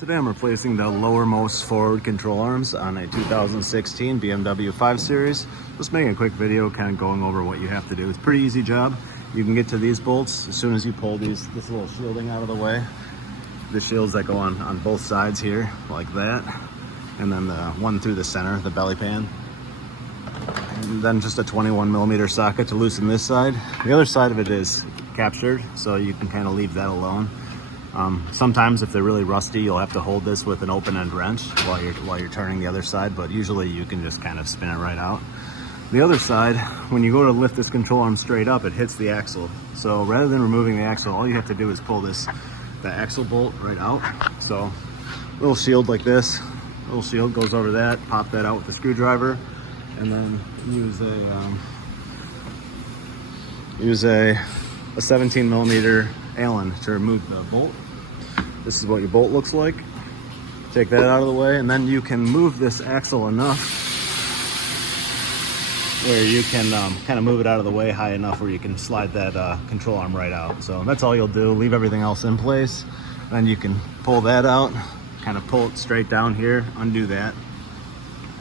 Today I'm replacing the lowermost forward control arms on a 2016 BMW 5 Series. Just making a quick video kind of going over what you have to do. It's a pretty easy job. You can get to these bolts as soon as you pull this little shielding out of the way. The shields that go on both sides here, like that. And then the one through the center, the belly pan. And then just a 21mm socket to loosen this side. The other side of it is captured, so you can kind of leave that alone. Sometimes if they're really rusty, you'll have to hold this with an open end wrench while you're turning the other side, but usually you can just kind of spin it right out. The other side, when you go to lift this control arm straight up, it hits the axle. So rather than removing the axle, all you have to do is pull the axle bolt right out. So little shield like this, little shield goes over that, pop that out with the screwdriver, and then use a 17mm Allen to remove the bolt. This is what your bolt looks like. Take that out of the way, and then you can move this axle enough where you can kind of move it out of the way high enough where you can slide that control arm right out. So that's all you'll do. Leave everything else in place. Then you can pull that out, kind of pull it straight down here, undo that,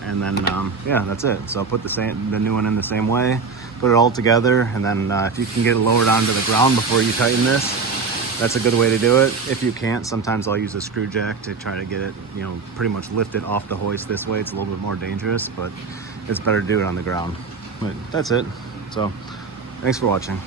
and then yeah, that's it. So put the new one in the same way, put it all together, and then if you can get it lowered onto the ground before you tighten this, that's a good way to do it. If you can't, sometimes I'll use a screw jack to try to get it, pretty much lift it off the hoist this way. It's a little bit more dangerous, but it's better to do it on the ground. But that's it. So thanks for watching.